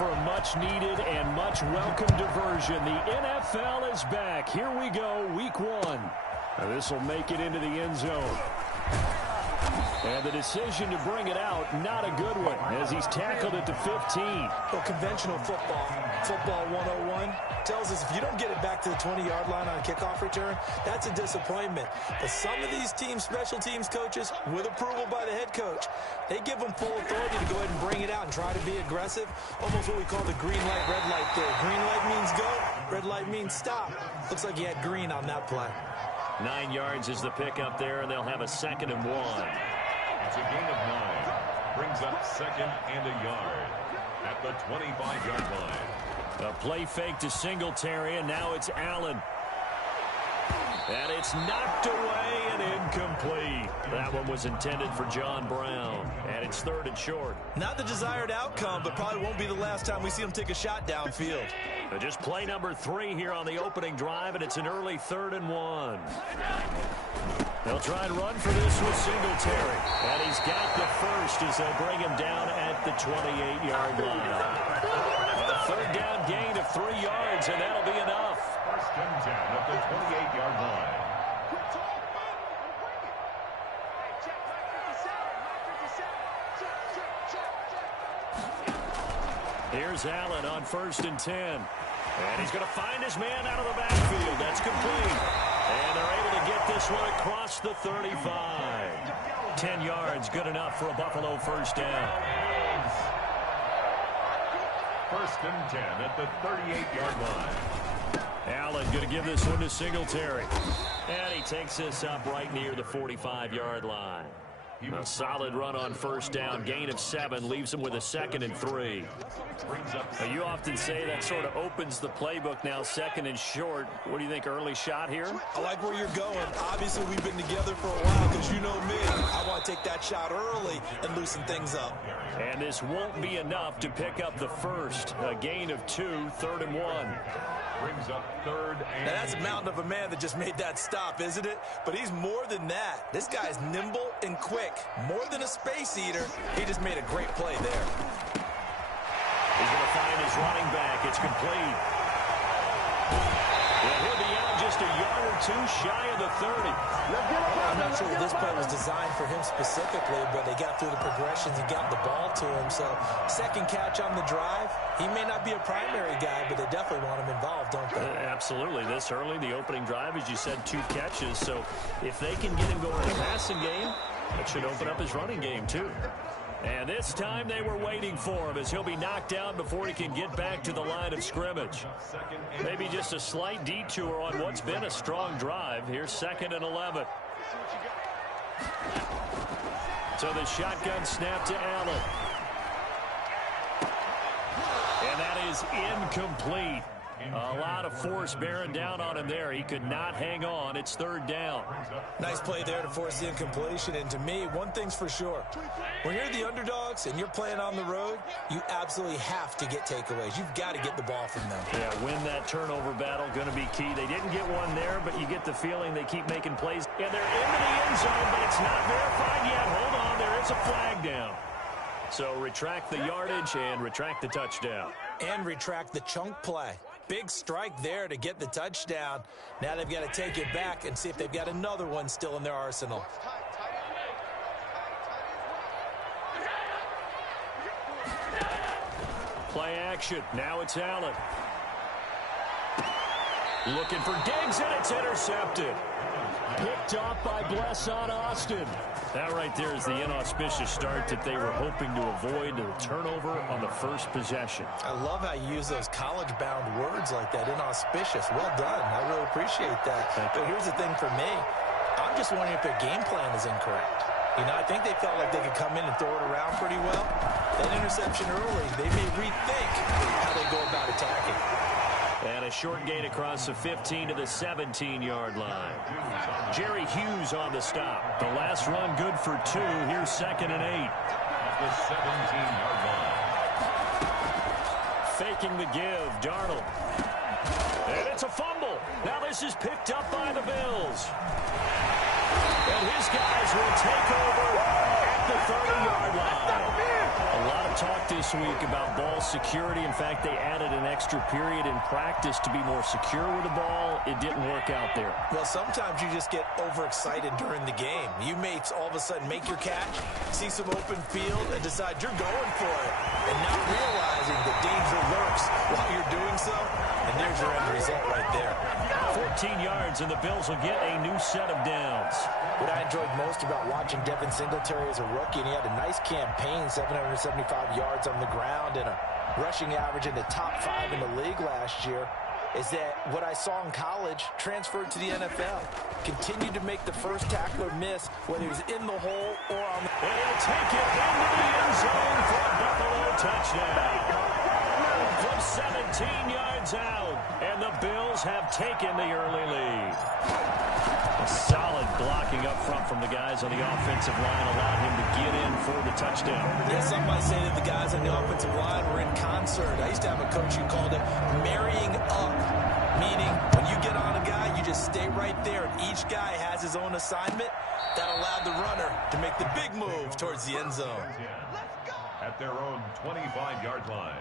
for a much-needed and much-welcome diversion. The NFL is back. Here we go, Week 1. This will make it into the end zone. And the decision to bring it out, not a good one, as he's tackled at the 15. Well, conventional football 101, tells us if you don't get it back to the 20-yard line on a kickoff return, that's a disappointment. But some of these special teams coaches, with approval by the head coach, they give them full authority to go ahead and bring it out and try to be aggressive, almost what we call the green light, red light theory. Green light means go, red light means stop. Looks like he had green on that play. 9 yards is the pickup there, and they'll have a 2nd and 1. It's a gain of 9. Brings up 2nd and a yard at the 25-yard line. A play fake to Singletary, and now it's Allen. And it's knocked away and incomplete. That one was intended for John Brown. And it's 3rd and short. Not the desired outcome, but probably won't be the last time we see him take a shot downfield. Just play number 3 here on the opening drive, and it's an early 3rd and 1. They'll try and run for this with Singletary. And he's got the first as they'll bring him down at the 28-yard line. A 3rd down gain of 3 yards, and that'll be enough. 1st and 10 at the 28-yard line. Here's Allen on 1st and 10. And he's going to find his man out of the backfield. That's complete. And they're able to get this one across the 35. 10 yards, good enough for a Buffalo 1st down. 1st and 10 at the 38-yard line. Allen going to give this one to Singletary. And he takes this up right near the 45-yard line. A solid run on 1st down, gain of 7, leaves him with a 2nd and 3. You often say that sort of opens the playbook now, 2nd and short. What do you think, early shot here? I like where you're going. Obviously, we've been together for a while because you know me. I want to take that shot early and loosen things up. And this won't be enough to pick up the first. A gain of 2, 3rd and 1. Brings up 3rd and... Now that's a mountain of a man that just made that stop, isn't it? But he's more than that. This guy's nimble and quick. More than a space eater. He just made a great play there. He's going to find his running back. It's complete. Well, he'll be out just a yard or 2 shy of the 30. I'm not sure this play was designed for him specifically, but they got through the progressions and got the ball to him. So, 2nd catch on the drive. He may not be a primary guy, but they definitely want him involved, don't they? Absolutely. This early, the opening drive, as you said, 2 catches. So, if they can get him going in the passing game, that should open up his running game, too. And this time they were waiting for him as he'll be knocked down before he can get back to the line of scrimmage. Maybe just a slight detour on what's been a strong drive. Here's 2nd and 11. So the shotgun snap to Allen. And that is incomplete. A lot of force bearing down on him there. He could not hang on. It's 3rd down. Nice play there to force the incompletion. And to me, one thing's for sure. When you're the underdogs and you're playing on the road, you absolutely have to get takeaways. You've got to get the ball from them. Yeah, win that turnover battle, going to be key. They didn't get one there, but you get the feeling they keep making plays. And they're into the end zone, but it's not verified yet. Hold on, there is a flag down. So retract the yardage and retract the touchdown. And retract the chunk play. Big strike there to get the touchdown. Now they've got to take it back and see if they've got another one still in their arsenal. Play action. Now it's Allen. Looking for Diggs, and it's intercepted. Picked off by Blesson Austin. That right there is the inauspicious start that they were hoping to avoid, the turnover on the first possession. I love how you use those college-bound words like that, inauspicious. Well done. I really appreciate that. But here's the thing for me. I'm just wondering if their game plan is incorrect. You know, I think they felt like they could come in and throw it around pretty well. That interception early, they may rethink how they go about attacking. And a short gain across the 15 to the 17-yard line. Jerry Hughes on the stop. The last run good for 2. Here's 2nd and 8. The 17-yard line. Faking the give, Darnold. And it's a fumble. Now this is picked up by the Bills. And his guys will take over at the 30-yard line. A lot of talk this week about ball security. In fact, they added an extra period in practice to be more secure with the ball. It didn't work out there. Well, sometimes you just get overexcited during the game. You may all of a sudden make your catch, see some open field, and decide you're going for it, and not realizing the danger lurks while you're doing so. And there's your end result right there. 14 yards, and the Bills will get a new set of downs. What I enjoyed most about watching Devin Singletary as a rookie, and he had a nice campaign, 775 yards on the ground and a rushing average in the top 5 in the league last year, is that what I saw in college transferred to the NFL. Continued to make the first tackler miss, whether he was in the hole or on the... And he'll take it into the end zone for a Buffalo touchdown. From 17 yards out, and the Bills have taken the early lead. A solid blocking up front from the guys on the offensive line allowed him to get in for the touchdown. Yeah, some might say that the guys on the offensive line were in concert. I used to have a coach who called it marrying up, meaning when you get on a guy, you just stay right there, and each guy has his own assignment. That allowed the runner to make the big move towards the end zone. At their own 25-yard line.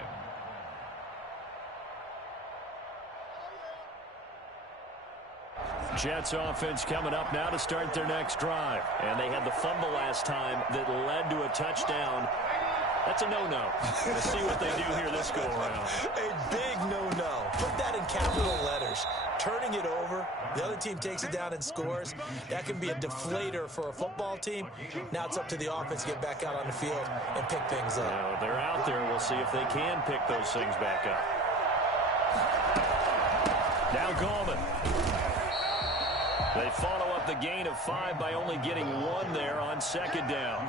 Jets offense coming up now to start their next drive. And they had the fumble last time that led to a touchdown. That's a no-no. We'll see what they do here this go-around. A big no-no. Put that in capital letters. Turning it over, the other team takes it down and scores. That can be a deflator for a football team. Now it's up to the offense to get back out on the field and pick things up. No, they're out there. We'll see if they can pick those things back up. Now Gallman. They follow up the gain of 5 by only getting 1 there on second down.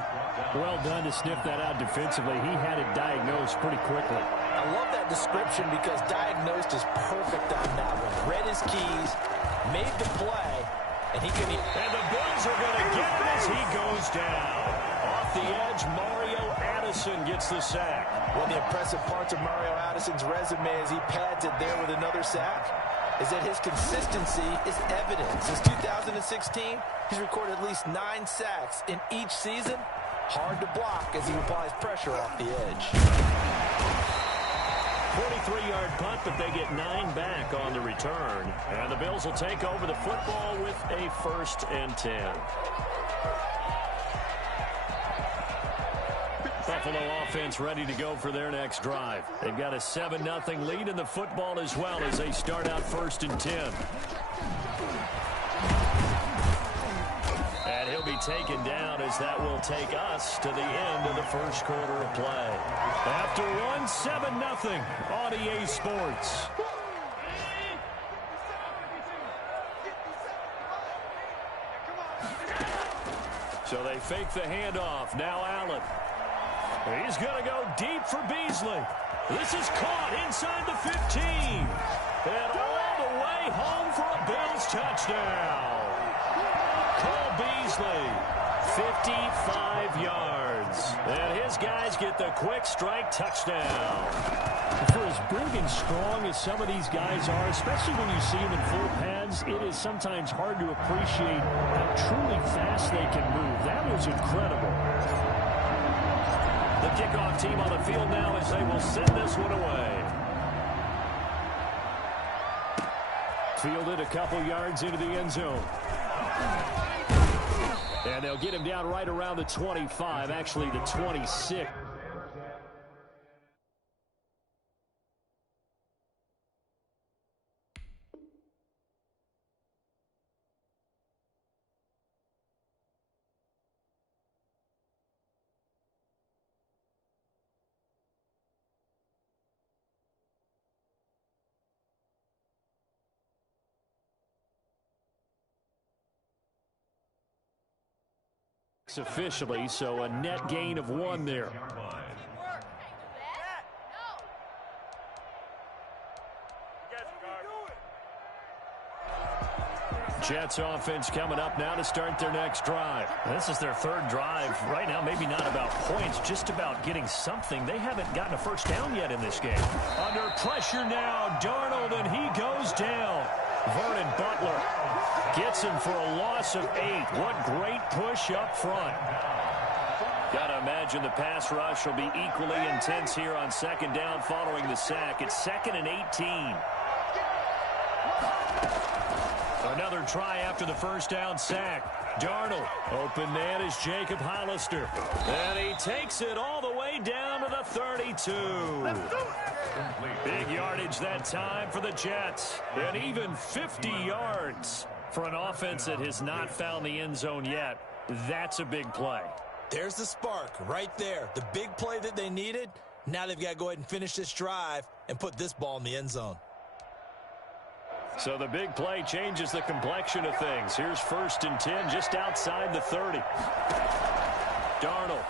Well done to sniff that out defensively. He had it diagnosed pretty quickly. I love that description because diagnosed is perfect on that one. Read his keys, made the play, and he can... And the Bills are going to get it as he goes down. Off the edge, Mario Addison gets the sack. One of the impressive parts of Mario Addison's resume as he pads it there with another sack is that his consistency is evident. Since 2016, he's recorded at least 9 sacks in each season. Hard to block as he applies pressure off the edge. 43-yard punt, but they get 9 back on the return. And the Bills will take over the football with a 1st and 10. Buffalo offense ready to go for their next drive. They've got a 7-0 lead in the football as well as they start out 1st and 10. And he'll be taken down as that will take us to the end of the first quarter of play. After one, 7-0 on EA Sports. So they fake the handoff. Now Allen. He's going to go deep for Beasley. This is caught inside the 15. And all the way home for a Bills touchdown. Cole Beasley, 55 yards. And his guys get the quick strike touchdown. For as big and strong as some of these guys are, especially when you see them in full pads, it is sometimes hard to appreciate how truly fast they can move. That was incredible. The kickoff team on the field now as they will send this one away. Fielded a couple yards into the end zone. And they'll get him down right around the 25, actually the 26. Officially, so a net gain of 1 there. Jets offense coming up now to start their next drive. This is their 3rd drive. Right now, maybe not about points, just about getting something. They haven't gotten a first down yet in this game. Under pressure now, Darnold, and he goes down. Vernon Butler gets him for a loss of 8. What great push up front. Gotta imagine the pass rush will be equally intense here on second down following the sack. It's 2nd and 18. Another try after the first down sack. Darnold. Open man is Jacob Hollister. And he takes it all the way down to the 32. Big yardage that time for the Jets. And even 50 yards for an offense that has not found the end zone yet. That's a big play. There's the spark right there. The big play that they needed. Now they've got to go ahead and finish this drive and put this ball in the end zone. So the big play changes the complexion of things. Here's 1st and 10 just outside the 30. Darnold.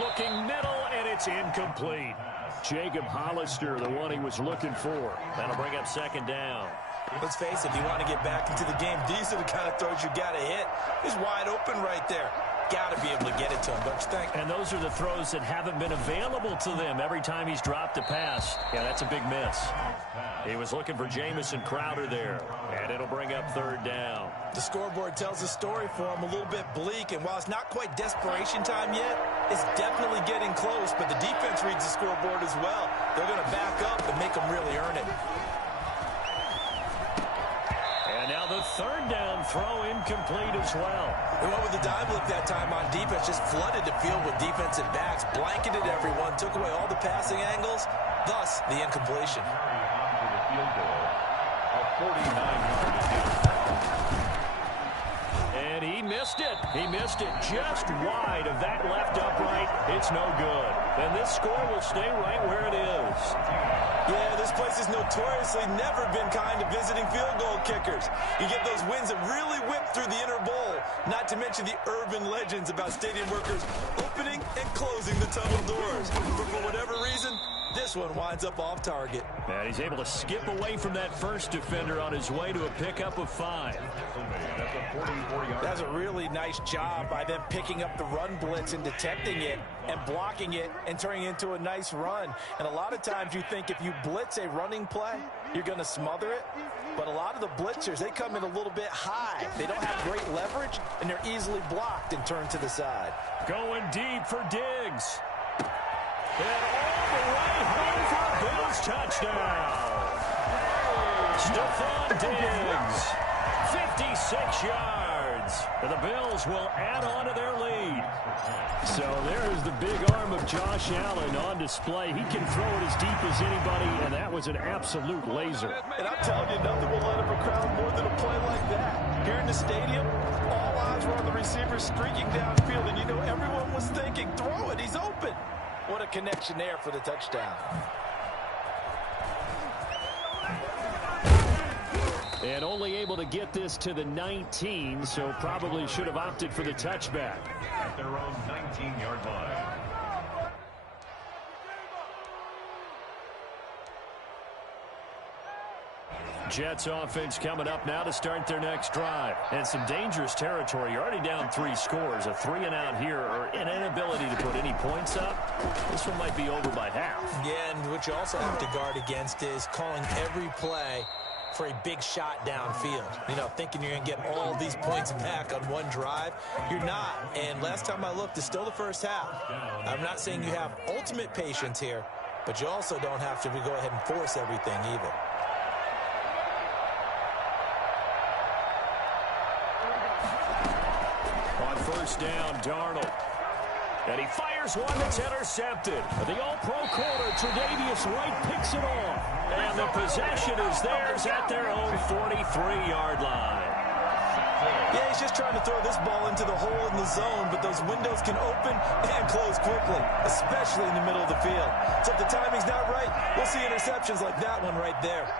Looking middle, and it's incomplete. Jacob Hollister, the one he was looking for. That'll bring up 2nd down. Let's face it, if you want to get back into the game, these are the kind of throws you got to hit. He's wide open right there. Got to be able to get it to him, don't you think? And those are the throws that haven't been available to them every time he's dropped a pass. Yeah, that's a big miss. He was looking for Jamison Crowder there, and it'll bring up 3rd down. The scoreboard tells a story for him, a little bit bleak, and while it's not quite desperation time yet, it's definitely getting close, but the defense reads the scoreboard as well. They're going to back up and make them really earn it. And now the 3rd down throw incomplete as well. They went with the dive look that time on defense, just flooded the field with defensive backs, blanketed everyone, took away all the passing angles, thus the incompletion. To the field goal, a 49-yard attempt. And he missed it. He missed it just wide of that left upright. It's no good. And this score will stay right where it is. Yeah, this place has notoriously never been kind to visiting field goal kickers. You get those wins that really whip through the inner bowl, not to mention the urban legends about stadium workers opening and closing the tunnel doors. But for whatever reason, this one winds up off target. And he's able to skip away from that first defender on his way to a pickup of 5. That's a really nice job by them picking up the run blitz and detecting it and blocking it and turning it into a nice run. And a lot of times you think if you blitz a running play, you're going to smother it. But a lot of the blitzers, they come in a little bit high. They don't have great leverage, and they're easily blocked and turned to the side. Going deep for Diggs. And all the way home for a Bills touchdown. Stephon Diggs, 56 yards. And the Bills will add on to their lead. So there's the big arm of Josh Allen on display. He can throw it as deep as anybody, and that was an absolute laser. And I'm telling you, nothing will let up a crowd more than a play like that. Here in the stadium, all eyes were on the receiver streaking downfield, and you know everyone was thinking, throw it, he's open. What a connection there for the touchdown. And only able to get this to the 19, so probably should have opted for the touchback. At their own 19-yard line. Jets offense coming up now to start their next drive. And some dangerous territory. You're already down 3 scores. A 3-and-out here, or an inability to put any points up. This one might be over by half. Yeah, and what you also have to guard against is calling every play for a big shot downfield. You know, thinking you're going to get all these points back on one drive. You're not. And last time I looked, it's still the first half. I'm not saying you have ultimate patience here, but you also don't have to go ahead and force everything either. On first down, Darnold. And he fires one that's intercepted. The all-pro corner, Tre'Davious White, picks it off. And the possession is theirs at their own 43-yard line. Yeah, he's just trying to throw this ball into the hole in the zone, but those windows can open and close quickly, especially in the middle of the field. So if the timing's not right, we'll see interceptions like that one right there.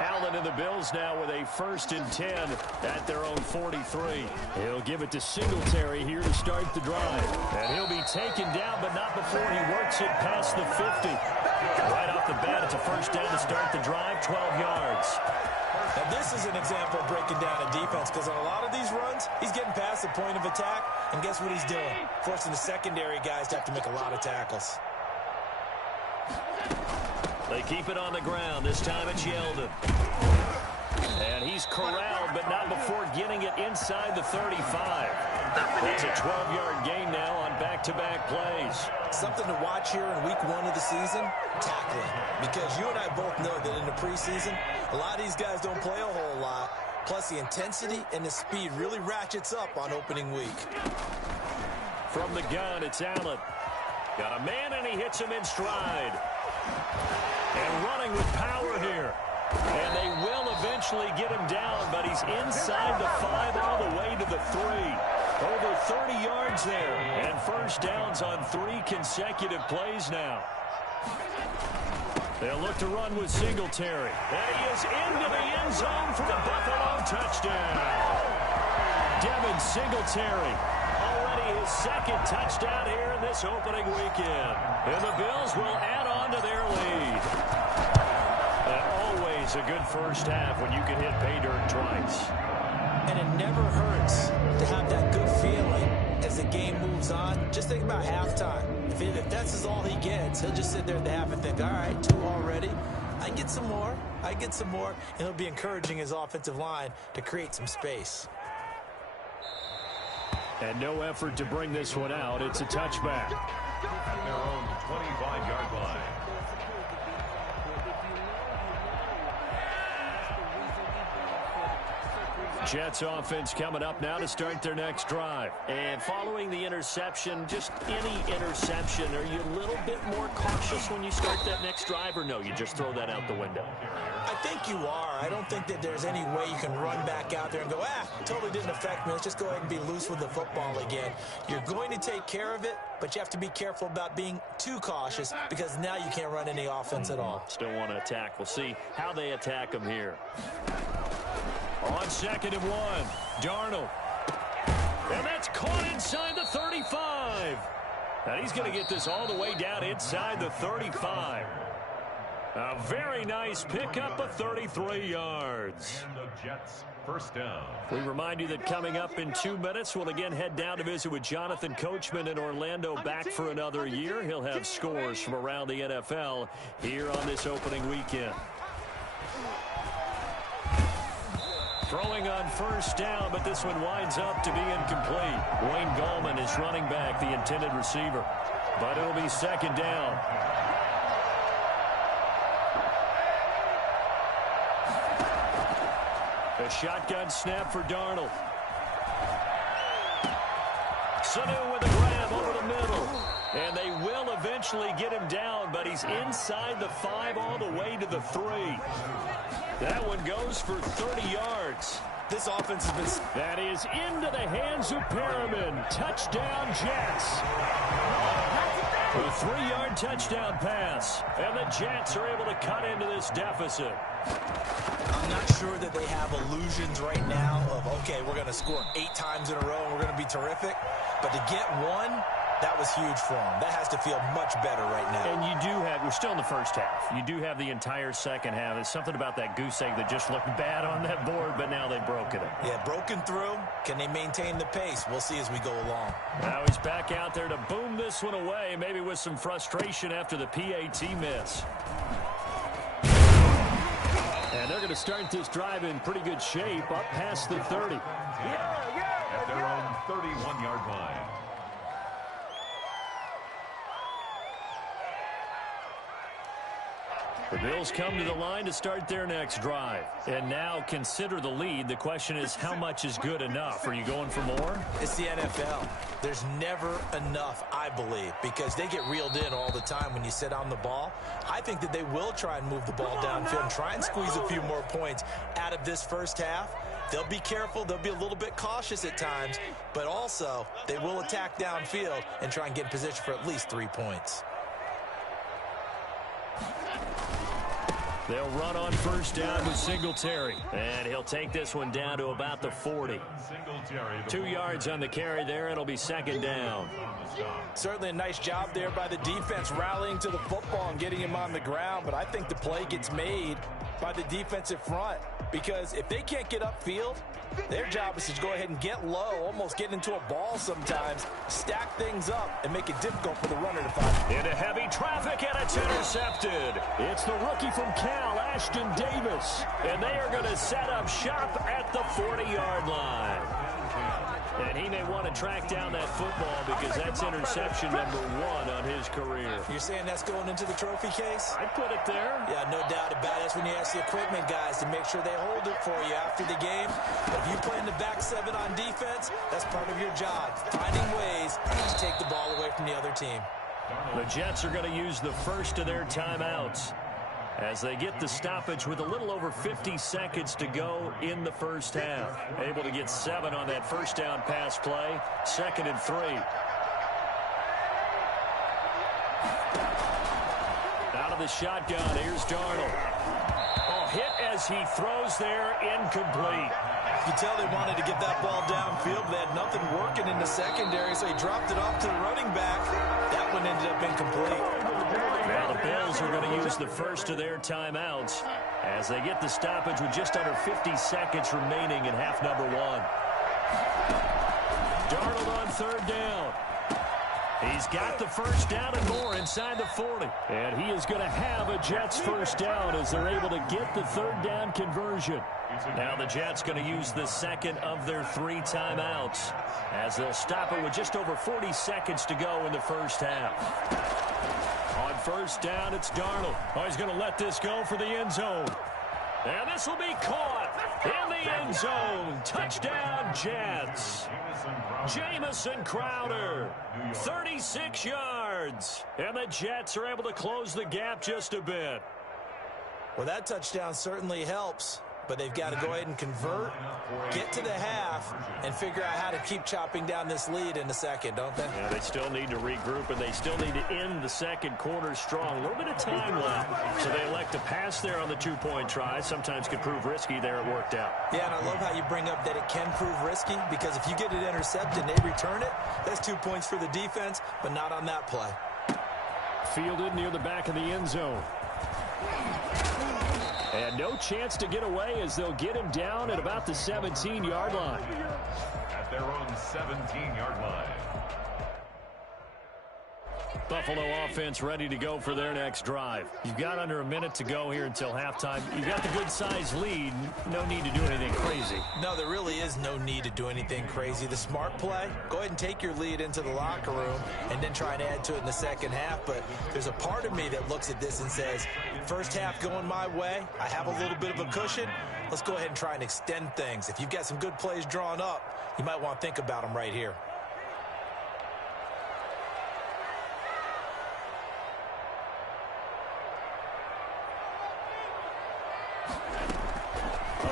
Allen and the Bills now with a 1st and 10 at their own 43. He'll give it to Singletary here to start the drive. And he'll be taken down, but not before he works it past the 50. Right off the bat, it's a first down to start the drive, 12 yards. Now this is an example of breaking down a defense, because on a lot of these runs, he's getting past the point of attack, and guess what he's doing? Forcing the secondary guys to have to make a lot of tackles. They keep it on the ground. This time it's Yeldon. And he's corralled, but not before getting it inside the 35. That's a 12-yard gain now on back-to-back plays. Something to watch here in week 1 of the season, tackling. Because you and I both know that in the preseason, a lot of these guys don't play a whole lot. Plus, the intensity and the speed really ratchets up on opening week. From the gun, it's Allen. Got a man, and he hits him in stride. And running with power here. And they will eventually get him down, but he's inside the 5 all the way to the 3. Over 30 yards there. And first downs on 3 consecutive plays now. They'll look to run with Singletary. And he is into the end zone for the Buffalo touchdown. Devin Singletary. Already his second touchdown here in this opening weekend. And the Bills will add on to their lead. Always a good first half when you can hit pay dirt twice. And it never hurts to have that good feeling as the game moves on. Just think about halftime. If that's all he gets, he'll just sit there at the half and think, all right, 2 already. I can get some more. I get some more. And he'll be encouraging his offensive line to create some space. And no effort to bring this one out. It's a touchback. At their own 25-yard line. Jets offense coming up now to start their next drive. And following the interception, just any interception, are you a little bit more cautious when you start that next drive, or no, you just throw that out the window? I think you are. I don't think that there's any way you can run back out there and go, totally didn't affect me. Let's just go ahead and be loose with the football again. You're going to take care of it, but you have to be careful about being too cautious because now you can't run any offense at all. Still want to attack. We'll see how they attack them here. On 2nd and 1, Darnold. And that's caught inside the 35. And he's going to get this all the way down inside the 35. A very nice pickup of 33 yards. And the Jets first down. We remind you that coming up in 2 minutes, we'll again head down to visit with Jonathan Coachman in Orlando, back for another year. He'll have scores from around the NFL here on this opening weekend. Throwing on first down, but this one winds up to be incomplete. Wayne Gallman is running back, the intended receiver. But it'll be 2nd down. A shotgun snap for Darnold. Sanu with a grab over the middle. And they will eventually get him down, but he's inside the 5 all the way to the 3. That one goes for 30 yards. This offense has been... That is into the hands of Perriman. Touchdown, Jets. A 3-yard touchdown pass. And the Jets are able to cut into this deficit. I'm not sure that they have illusions right now of, okay, we're going to score 8 times in a row and we're going to be terrific. But to get one, that was huge for them. That has to feel much better right now. And you do have, we're still in the first half. You do have the entire second half. There's something about that goose egg that just looked bad on that board, but now they've broken it. Yeah, broken through. Can they maintain the pace? We'll see as we go along. Now he's back out there to boom this one away, maybe with some frustration after the PAT miss. And they're going to start this drive in pretty good shape, up past the 30. At their own 31-yard line. The Bills come to the line to start their next drive. And now consider the lead. The question is, how much is good enough? Are you going for more? It's the NFL. There's never enough, I believe, because they get reeled in all the time when you sit on the ball. I think that they will try and move the ball downfield and try and squeeze a few more points out of this first half. They'll be careful. They'll be a little bit cautious at times, but also they will attack downfield and try and get in position for at least 3 points. They'll run on first down with Singletary. And he'll take this one down to about the 40. 2 yards on the carry there. It'll be 2nd down. Certainly a nice job there by the defense rallying to the football and getting him on the ground. But I think the play gets made by the defensive front. Because if they can't get upfield, their job is to go ahead and get low, almost get into a ball sometimes, stack things up, and make it difficult for the runner to find. Into heavy traffic, and it's intercepted. It's the rookie from Cal, Ashton Davis. And they are going to set up shop at the 40-yard line. And he may want to track down that football because that's interception number 1 on his career. You're saying that's going into the trophy case? I'd put it there. Yeah, no doubt about it. That's when you ask the equipment guys to make sure they hold it for you after the game. But if you play in the back 7 on defense, that's part of your job, finding ways to take the ball away from the other team. The Jets are going to use the first of their timeouts as they get the stoppage with a little over 50 seconds to go in the first half. Able to get 7 on that first down pass play. 2nd and 3. Out of the shotgun, here's Darnold. Oh, hit as he throws there, incomplete. You can tell they wanted to get that ball downfield, but they had nothing working in the secondary, so he dropped it off to the running back. That one ended up incomplete. Now the Bills are going to use the first of their timeouts as they get the stoppage with just under 50 seconds remaining in half number 1. Darnold on 3rd down. He's got the first down and more inside the 40. And he is going to have a Jets first down as they're able to get the 3rd down conversion. Now the Jets going to use the second of their 3 timeouts as they'll stop it with just over 40 seconds to go in the first half. On 1st down, it's Darnold. Oh, he's going to let this go for the end zone. And this will be caught in the end zone. Touchdown, Jets. Jamison Crowder, 36 yards. And the Jets are able to close the gap just a bit. Well, that touchdown certainly helps, but they've got to go ahead and convert, get to the half, and figure out how to keep chopping down this lead in the second, don't they? Yeah, they still need to regroup, and they still need to end the second quarter strong. A little bit of time left, so they elect to pass there on the 2-point try. Sometimes could prove risky there. It worked out. Yeah, and I love how you bring up that it can prove risky, because if you get it intercepted and they return it, that's 2 points for the defense, but not on that play. Fielded near the back of the end zone. And no chance to get away as they'll get him down at about the 17-yard line. At their own 17-yard line. Buffalo offense ready to go for their next drive. You've got under a minute to go here until halftime. You've got the good-sized lead. No need to do anything crazy. No, there really is no need to do anything crazy. The smart play, go ahead and take your lead into the locker room and then try and add to it in the second half. But there's a part of me that looks at this and says, first half going my way, I have a little bit of a cushion. Let's go ahead and try and extend things. If you've got some good plays drawn up, you might want to think about them right here.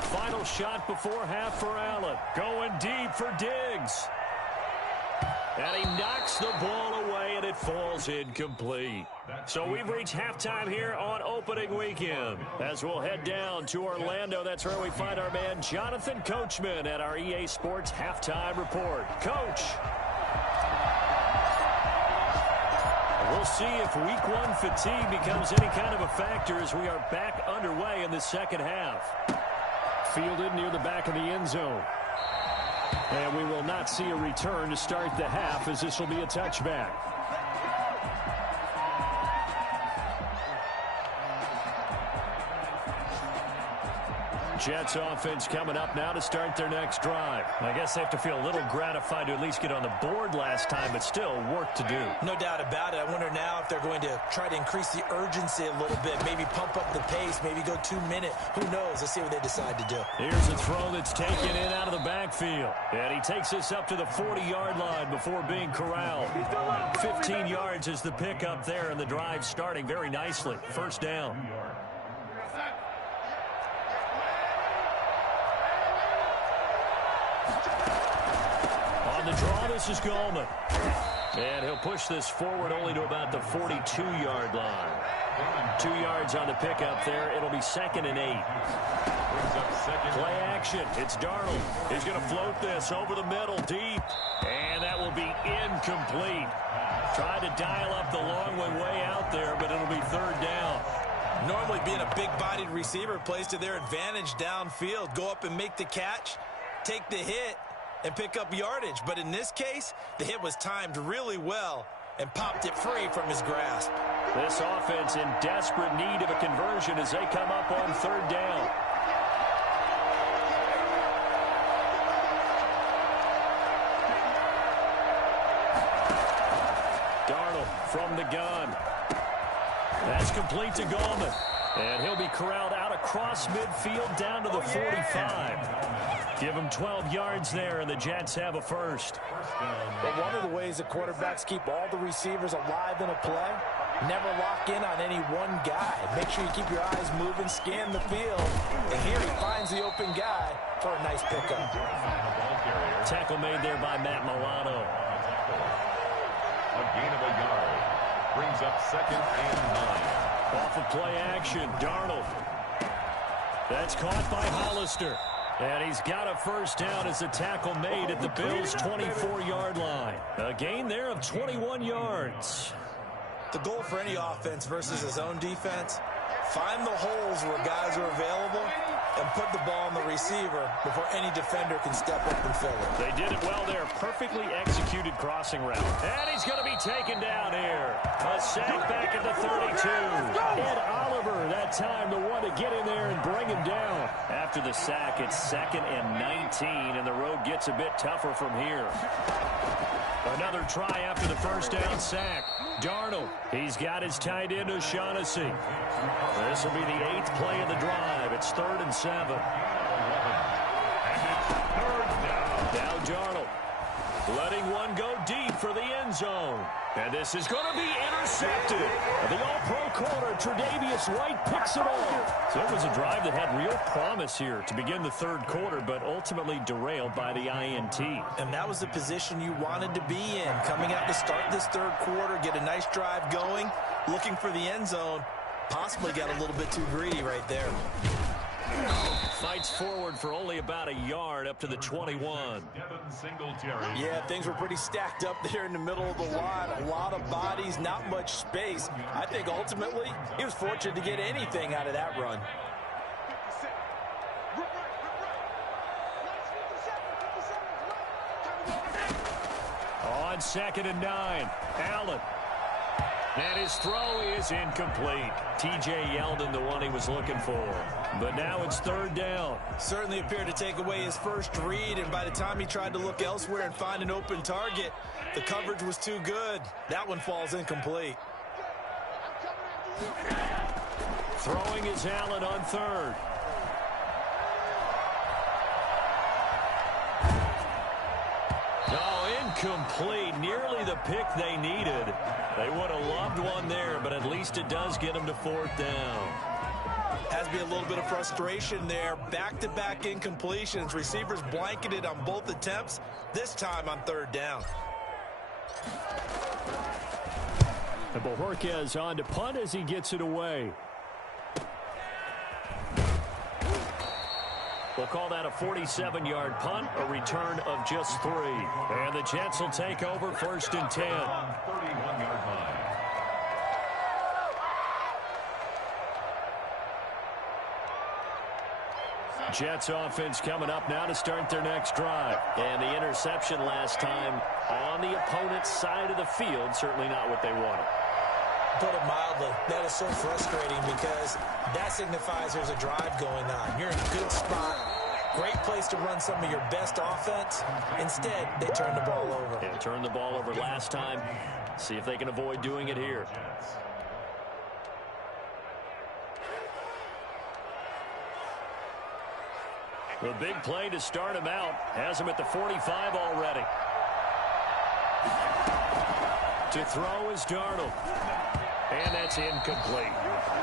Final shot before half for Allen. Going deep for Diggs. And he knocks the ball away, and it falls incomplete. So we've reached halftime here on opening weekend. As we'll head down to Orlando, that's where we find our man Jonathan Coachman at our EA Sports Halftime Report. Coach. We'll see if week 1 fatigue becomes any kind of a factor as we are back underway in the second half. Fielded near the back of the end zone. And we will not see a return to start the half as this will be a touchback. Jets offense coming up now to start their next drive. I guess they have to feel a little gratified to at least get on the board last time, but still work to do. No doubt about it. I wonder now if they're going to try to increase the urgency a little bit, maybe pump up the pace, maybe go 2-minute. Who knows? Let's see what they decide to do. Here's a throw that's taken in out of the backfield. And he takes this up to the 40-yard line before being corralled. 15 yards is the pickup there, and the drive starting very nicely. First down. On the draw, this is Gallman. And he'll push this forward only to about the 42-yard line. 2 yards on the pickup there. It'll be 2nd and 8. Play action. It's Darnold. He's going to float this over the middle deep. And that will be incomplete. Tried to dial up the long way out there, but it'll be 3rd down. Normally being a big-bodied receiver plays to their advantage downfield. Go up and make the catch, take the hit, and pick up yardage. But in this case, the hit was timed really well, and popped it free from his grasp. This offense in desperate need of a conversion as they come up on third down. Darnold from the gun. That's complete to Gallman. And he'll be corralled out across midfield down to the 45. Give him 12 yards there, and the Jets have a first. But one of the ways that quarterbacks keep all the receivers alive in a play, never lock in on any one guy. Make sure you keep your eyes moving, scan the field. And here he finds the open guy for a nice pickup. Tackle made there by Matt Milano. A gain of a yard. Brings up 2nd and 9. Off of play action, Darnold. That's caught by Hollister. And he's got a first down as the tackle made at the Bills' 24-yard line. A gain there of 21 yards. The goal for any offense versus his own defense, find the holes where guys are available and put the ball on the receiver before any defender can step up and fill it. They did it well there. Perfectly executed crossing route. And he's going to be taken down here. A sack back at the 32. Ed Oliver, that time, the one to get in there and bring him down. After the sack, it's 2nd and 19, and the road gets a bit tougher from here. Another try after the first down sack. Darnold, he's got his tight end O'Shaughnessy. This will be the 8th play of the drive. It's 3rd and 7. Now Darnold, letting one go deep for the end zone. And this is going to be intercepted. The all-pro corner, Tre'Davious White, picks it off. So it was a drive that had real promise here to begin the third quarter, but ultimately derailed by the INT. And that was the position you wanted to be in. Coming out to start this third quarter, get a nice drive going, looking for the end zone. Possibly got a little bit too greedy right there. Fights forward for only about a yard up to the 21. Yeah, things were pretty stacked up there in the middle of the line. A lot of bodies, not much space. I think ultimately he was fortunate to get anything out of that run. On 2nd and 9, Allen. And his throw is incomplete. T.J. Yeldon, the one he was looking for. But now it's 3rd down. Certainly appeared to take away his first read, and by the time he tried to look elsewhere and find an open target, the coverage was too good. That one falls incomplete. Throwing is Allen on 3rd. Incomplete, nearly the pick they needed. They would have loved one there, but at least it does get them to 4th down. Has to be a little bit of frustration there. Back-to-back incompletions. Receivers blanketed on both attempts, this time on 3rd down. And Bojorquez on to punt as he gets it away. We'll call that a 47-yard punt, a return of just 3. And the Jets will take over 1st and 10. 31-yard line. Jets offense coming up now to start their next drive. And the interception last time on the opponent's side of the field, certainly not what they wanted. Put it mildly, that is so frustrating because that signifies there's a drive going on. You're in a good spot, great place to run some of your best offense. Instead, they turn the ball over. Yeah, turned the ball over last time. See if they can avoid doing it here. The big play to start him out has him at the 45 already. To throw is Darnold. And that's incomplete.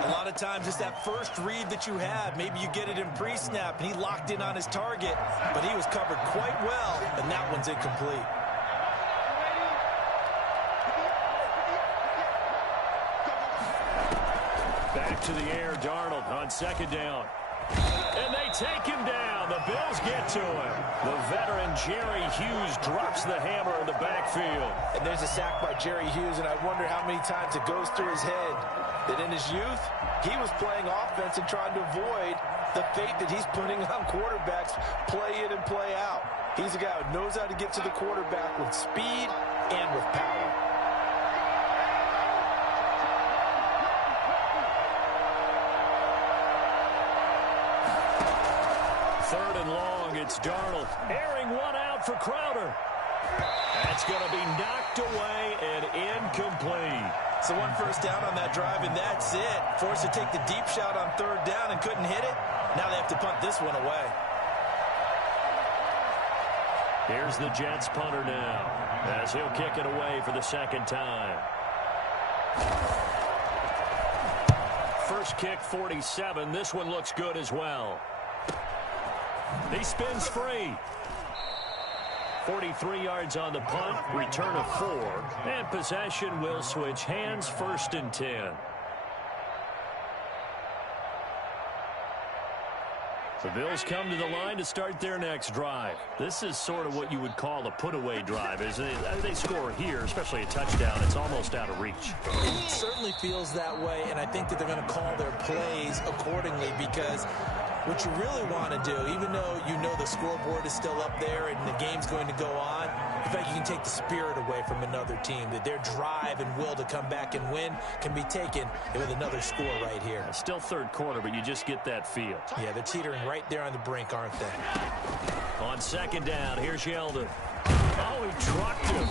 A lot of times it's that first read that you have. Maybe you get it in pre-snap, and he locked in on his target, but he was covered quite well, and that one's incomplete. Back to the air, Darnold on 2nd down. And they take him down. The Bills get to him. The veteran Jerry Hughes drops the hammer in the backfield. And there's a sack by Jerry Hughes, and I wonder how many times it goes through his head that in his youth, he was playing offense and trying to avoid the fate that he's putting on quarterbacks, play in and play out. He's a guy who knows how to get to the quarterback with speed and with power. 3rd and long. It's Darnold. Airing one out for Crowder. That's going to be knocked away and incomplete. So 1 first down on that drive, and that's it. Forced to take the deep shot on 3rd down and couldn't hit it. Now they have to punt this one away. Here's the Jets punter now, as he'll kick it away for the 2nd time. First kick, 47. This one looks good as well. He spins free. 43 yards on the punt, return of 4, and possession will switch hands, 1st and 10. The Bills come to the line to start their next drive. This is sort of what you would call a put-away drive, isn't it? They score here, especially a touchdown. It's almost out of reach. It certainly feels that way, and I think that they're going to call their plays accordingly, because what you really want to do, even though you know the scoreboard is still up there and the game's going to go on, in fact, you can take the spirit away from another team, that their drive and will to come back and win can be taken with another score right here. It's still 3rd quarter, but you just get that feel. Yeah, they're teetering right there on the brink, aren't they? On 2nd down, here's Yeldon. Oh, he trucked him.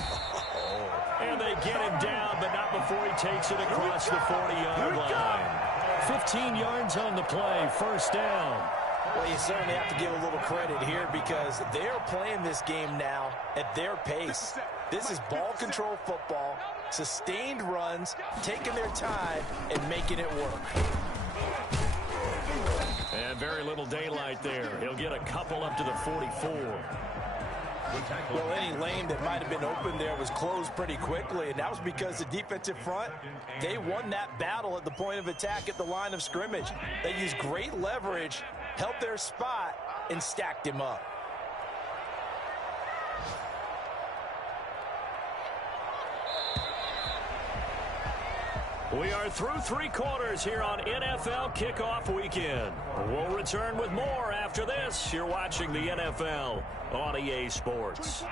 And they get him down, but not before he takes it across the 40-yard line. 15 yards on the play, 1st down. Well, you certainly have to give a little credit here, because they're playing this game now at their pace. This is ball control football, sustained runs, taking their time, and making it work. And very little daylight there. He'll get a couple up to the 44. Well, any lane that might have been open there was closed pretty quickly, and that was because the defensive front, they won that battle at the point of attack at the line of scrimmage. They used great leverage, held their spot, and stacked him up. We are through 3 quarters here on NFL Kickoff Weekend. We'll return with more after this. You're watching the NFL on EA Sports.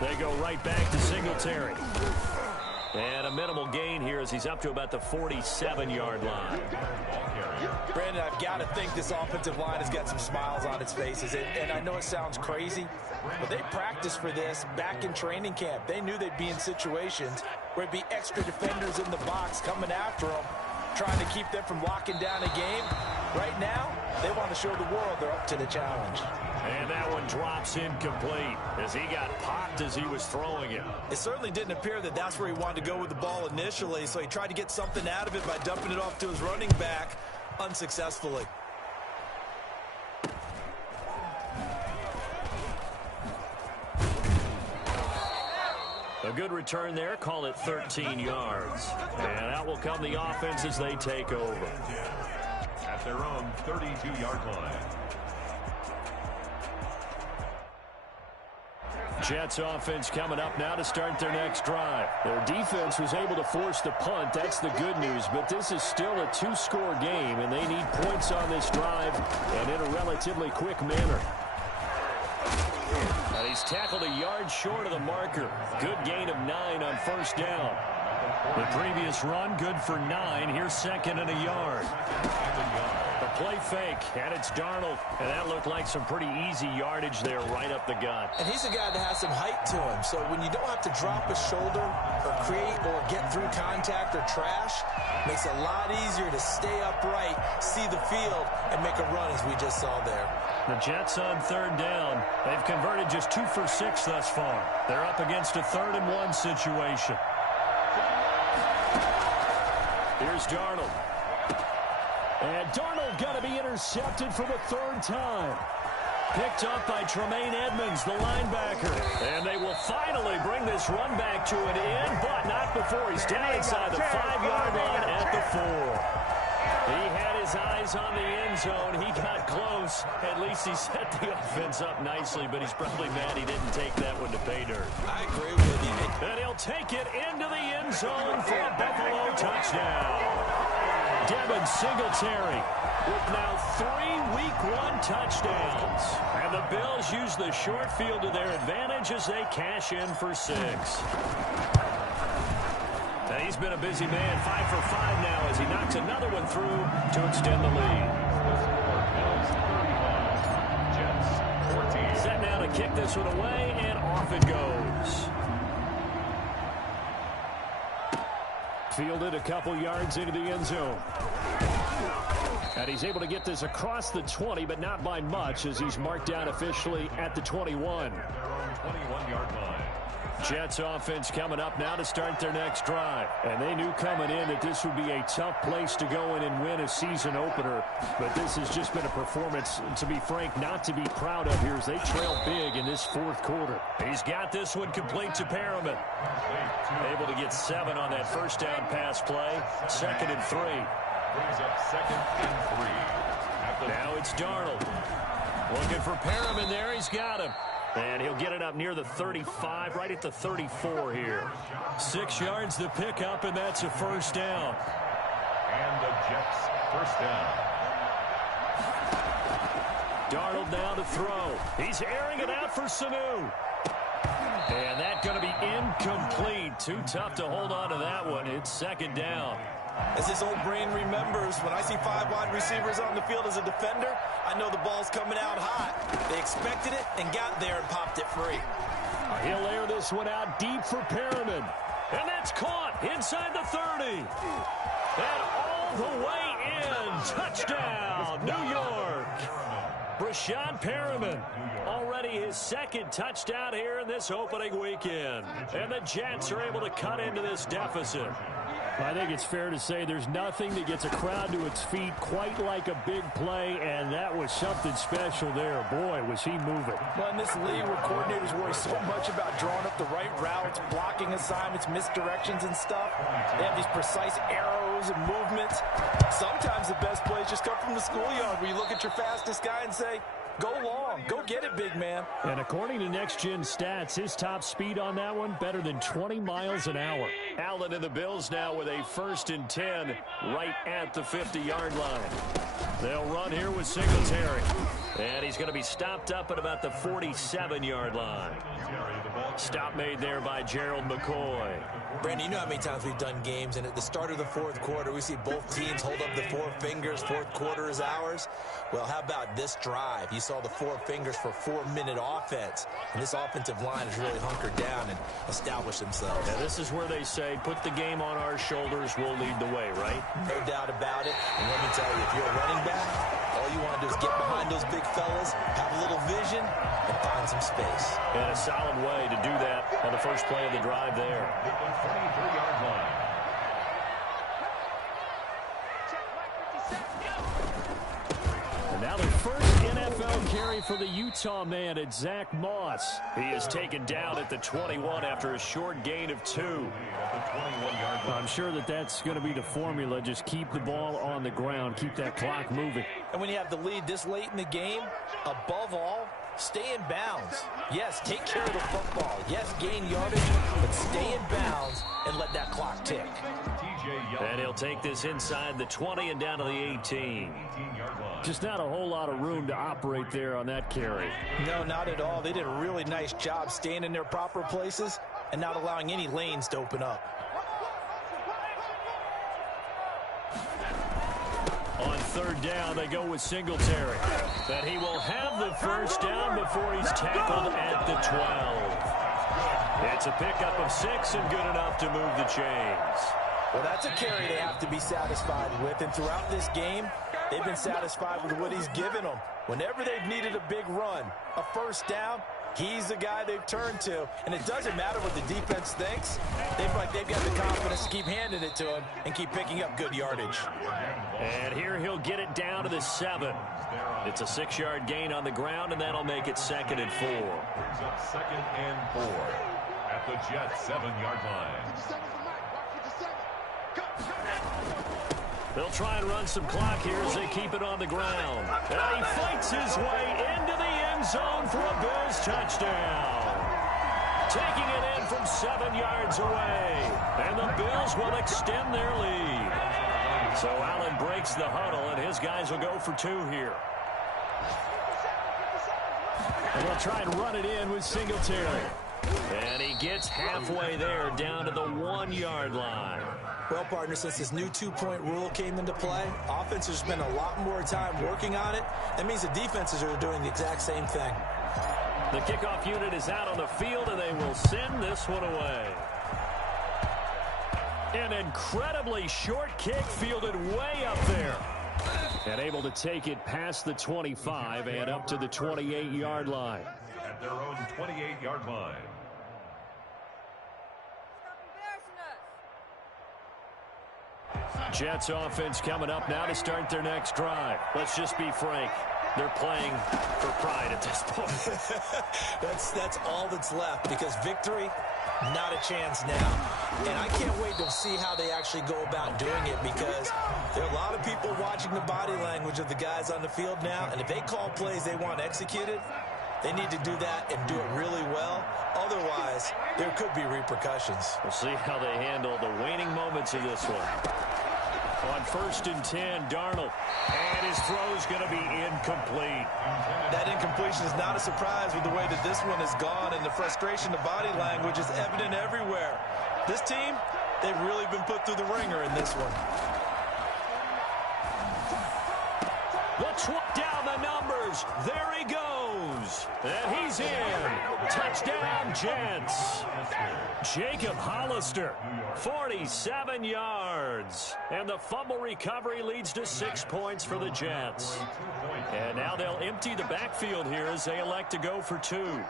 They go right back to Singletary. And a minimal gain here as he's up to about the 47-yard line. Brandon, I've got to think this offensive line has got some smiles on its faces. And I know it sounds crazy, but they practiced for this back in training camp. They knew they'd be in situations where it'd be extra defenders in the box coming after them, trying to keep them from locking down a game. Right now, they want to show the world they're up to the challenge. And that one drops incomplete as he got popped as he was throwing it. It certainly didn't appear that that's where he wanted to go with the ball initially, so he tried to get something out of it by dumping it off to his running back unsuccessfully. A good return there, call it 13 yards. And out will come the offense as they take over. At their own 32-yard line. Jets offense coming up now to start their next drive. Their defense was able to force the punt. That's the good news. But this is still a 2-score game, and they need points on this drive and in a relatively quick manner. And he's tackled a yard short of the marker. Good gain of 9 on 1st down. The previous run, good for 9. Here's 2nd and a yard. The play fake, and it's Darnold. And that looked like some pretty easy yardage there right up the gut. And he's a guy that has some height to him. So when you don't have to drop a shoulder or create or get through contact or trash, it makes it a lot easier to stay upright, see the field, and make a run as we just saw there. The Jets on 3rd down. They've converted just 2 for 6 thus far. They're up against a 3rd and 1 situation. Here's Darnold. And Darnold going to be intercepted for the 3rd time. Picked up by Tremaine Edmonds, the linebacker. And they will finally bring this run back to an end, but not before he's down inside the 5-yard line at the 4. He had his eyes on the end zone. He got close. At least he set the offense up nicely, but he's probably mad he didn't take that one to pay dirt. I agree with you. And he'll take it into the end zone for a Buffalo touchdown. Devin Singletary with now 3 Week 1 touchdowns. And the Bills use the short field to their advantage as they cash in for 6. And He's been a busy man, 5 for 5 now as he knocks another one through to extend the lead. Set now to kick this one away, and off it goes. Fielded a couple yards into the end zone. And he's able to get this across the 20, but not by much as he's marked down officially at the 21. 21-yard line. Jets offense coming up now to start their next drive. And they knew coming in that this would be a tough place to go in and win a season opener. But this has just been a performance, to be frank, not to be proud of here as they trail big in this fourth quarter. He's got this one complete to Perriman. Able to get 7 on that first down pass play. 2nd and 3. Brings up 2nd and 3. Now it's Darnold. Looking for Perriman there. He's got him. And he'll get it up near the 35, right at the 34 here. 6 yards to pick up, and that's a first down. And the Jets first down. Darnold now to throw. He's airing it out for Sanu. And that's going to be incomplete. Too tough to hold on to that one. It's 2nd down. As his old brain remembers, when I see 5 wide receivers on the field as a defender, I know the ball's coming out hot. They expected it and got there and popped it free. He'll air this one out deep for Perriman. And that's caught inside the 30. And all the way in. Touchdown, New York. Breshad Perriman, already his 2nd touchdown here in this opening weekend. And the Jets are able to cut into this deficit. I think it's fair to say there's nothing that gets a crowd to its feet quite like a big play, and that was something special there. Boy, was he moving. Well, in this league where coordinators worry so much about drawing up the right routes, blocking assignments, misdirections and stuff, they have these precise arrows and movements. Sometimes the best plays just come from the schoolyard where you look at your fastest guy and say, go long. Go get it, big man. And according to Next Gen Stats, his top speed on that one, better than 20 miles an hour. Allen and the Bills now with a 1st and 10 right at the 50-yard line. They'll run here with Singletary. And he's going to be stopped up at about the 47-yard line. Stop made there by Gerald McCoy. Brandon, you know how many times we've done games, and at the start of the fourth quarter, we see both teams hold up the 4 fingers, fourth quarter is ours. Well, how about this drive? You saw the 4 fingers for 4-minute offense, and this offensive line has really hunkered down and established themselves. Now, this is where they say, put the game on our shoulders, we'll lead the way, right? No doubt about it, and let me tell you, if you're a running back, all you want to do is get behind those big fellas, have a little vision, and find some space. And a solid way to do that on the first play of the drive there. 23-yard line. And now their first NFL carry for the Utah man at Zach Moss. He is taken down at the 21 after a short gain of 2. I'm sure that's going to be the formula. Just keep the ball on the ground. Keep that clock moving. And when you have the lead this late in the game, above all, stay in bounds. Yes, take care of the football. Yes, gain yardage, but stay in bounds and let that clock tick. And he'll take this inside the 20 and down to the 18. Just not a whole lot of room to operate there on that carry. No, not at all. They did a really nice job staying in their proper places and not allowing any lanes to open up. On 3rd down, they go with Singletary. But he will have the first down before he's tackled at the 12. It's a pickup of 6 and good enough to move the chains. Well, that's a carry they have to be satisfied with. And throughout this game, they've been satisfied with what he's given them. Whenever they've needed a big run, a first down, he's the guy they've turned to. And it doesn't matter what the defense thinks. They feel like they've got the confidence to keep handing it to him and keep picking up good yardage. And here he'll get it down to the 7. It's a 6-yard gain on the ground, and that'll make it 2nd and 4. Brings up 2nd and 4 at the Jets 7-yard line. They'll try and run some clock here as they keep it on the ground. And he fights his way into the end zone for a Bills touchdown. Taking it in from 7 yards away. And the Bills will extend their lead. So Allen breaks the huddle, and his guys will go for 2 here. And they'll try and run it in with Singletary. And he gets halfway there, down to the 1-yard line. Well, partner, since this new two-point rule came into play, offenses spend a lot more time working on it. That means the defenses are doing the exact same thing. The kickoff unit is out on the field, and they will send this one away. An incredibly short kick fielded way up there. And able to take it past the 25 and up to the 28-yard line. At their own 28-yard line. Jets offense coming up now to start their next drive. Let's just be frank. They're playing for pride at this point. That's all that's left, because victory, not a chance now. And I can't wait to see how they actually go about doing it, because there are a lot of people watching the body language of the guys on the field now, and if they call plays they want executed, they need to do that and do it really well. Otherwise, there could be repercussions. We'll see how they handle the waning moments of this one. On 1st and 10, Darnold. And his throw's going to be incomplete. That incompletion is not a surprise with the way that this one has gone, and the frustration, the body language is evident everywhere. This team, they've really been put through the ringer in this one. Down the numbers. There he goes. And he's in. Touchdown, Jets. Jacob Hollister, 47 yards. And the fumble recovery leads to 6 points for the Jets. And now they'll empty the backfield here as they elect to go for 2.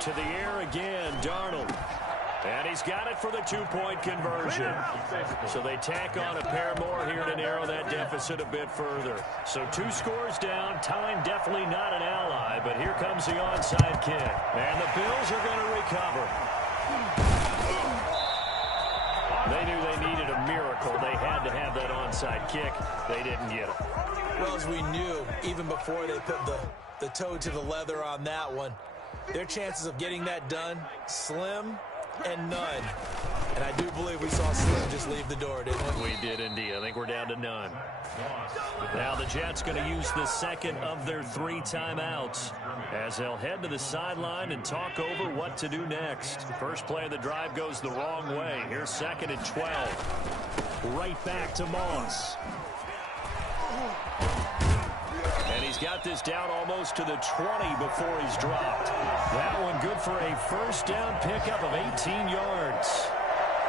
To the air again, Darnold. And he's got it for the 2-point conversion. So they tack on a pair more here to narrow that deficit a bit further. So 2 scores down. Time definitely not an ally, but here comes the onside kick. And the Bills are going to recover. They knew they needed a miracle. They had to have that onside kick. They didn't get it. Well, as we knew, even before they put the toe to the leather on that one, their chances of getting that done, slim and none. And I do believe we saw Slim just leave the door, didn't we? We did indeed. I think we're down to none. Now the Jets going to use the second of their 3 timeouts as they'll head to the sideline and talk over what to do next. First play of the drive goes the wrong way. Here's 2nd and 12. Right back to Moss. And he's got this down almost to the 20 before he's dropped. That one good for a first down pickup of 18 yards.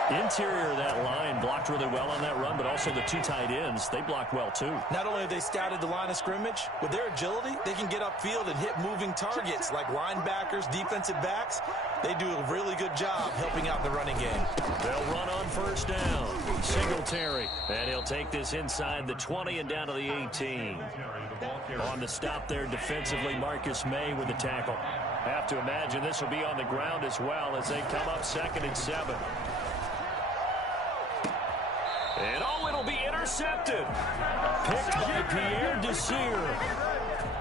Interior of that line blocked really well on that run, but also the 2 tight ends, they blocked well too. Not only have they scouted the line of scrimmage, with their agility, they can get upfield and hit moving targets like linebackers, defensive backs. They do a really good job helping out the running game. They'll run on first down. Singletary. And he'll take this inside the 20 and down to the 18. On the stop there defensively, Marcus May with the tackle. Have to imagine this will be on the ground as well as they come up 2nd and 7. And oh, it'll be intercepted. Picked by Pierre Desir.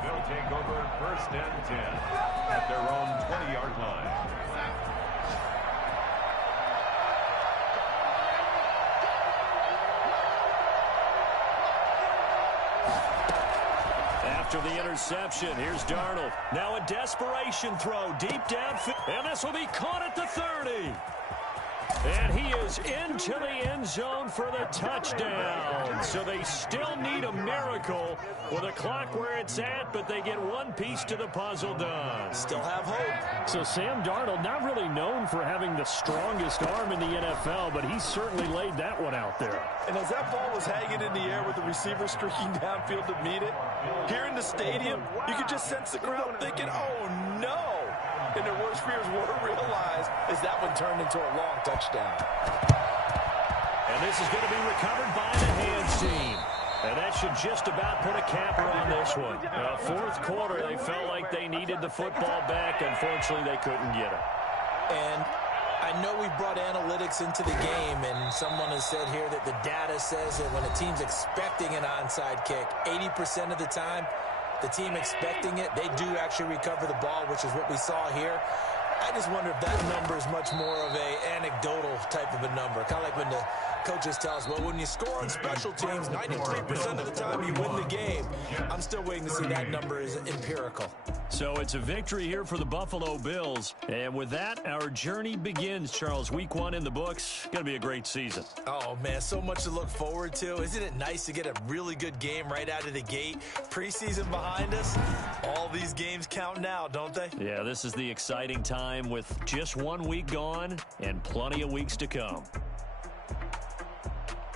They'll take over 1st and 10 at their own 20-yard line. After the interception, here's Darnold. Now a desperation throw deep downfield. And this will be caught at the 30. And he is into the end zone for the touchdown. So they still need a miracle with a clock where it's at, but they get one piece to the puzzle done. Still have hope. So Sam Darnold, not really known for having the strongest arm in the NFL, but he certainly laid that one out there. And as that ball was hanging in the air with the receiver streaking downfield to meet it, here in the stadium, you could just sense the crowd thinking, oh no. And their worst fears were realized as that one turned into a long touchdown. And this is going to be recovered by the hands team. And that should just about put a capper on this one. 4th quarter, they felt like they needed the football back. Unfortunately, they couldn't get it. And I know we brought analytics into the game, and someone has said here that the data says that when a team's expecting an onside kick, 80% of the time, the team expecting it, they do actually recover the ball, which is what we saw here. I just wonder if that number is much more of a anecdotal type of a number. Kind of like when the Coaches tell us, well, when you score on special teams, 93% of the time you win the game. I'm still waiting to see that number is empirical. So it's a victory here for the Buffalo Bills. And with that, our journey begins, Charles. Week 1 in the books. Going to be a great season. Oh, man, so much to look forward to. Isn't it nice to get a really good game right out of the gate? Preseason behind us. All these games count now, don't they? Yeah, this is the exciting time with just 1 week gone and plenty of weeks to come.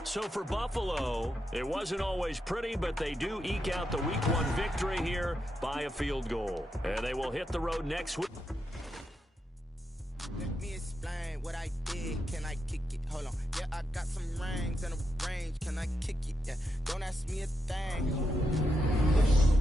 So for Buffalo, it wasn't always pretty, but they do eke out the Week 1 victory here by a field goal. And they will hit the road next week. Let me explain what I did. Can I kick it? Hold on. Yeah, I got some rings and a range. Can I kick it? Yeah. Don't ask me a thing.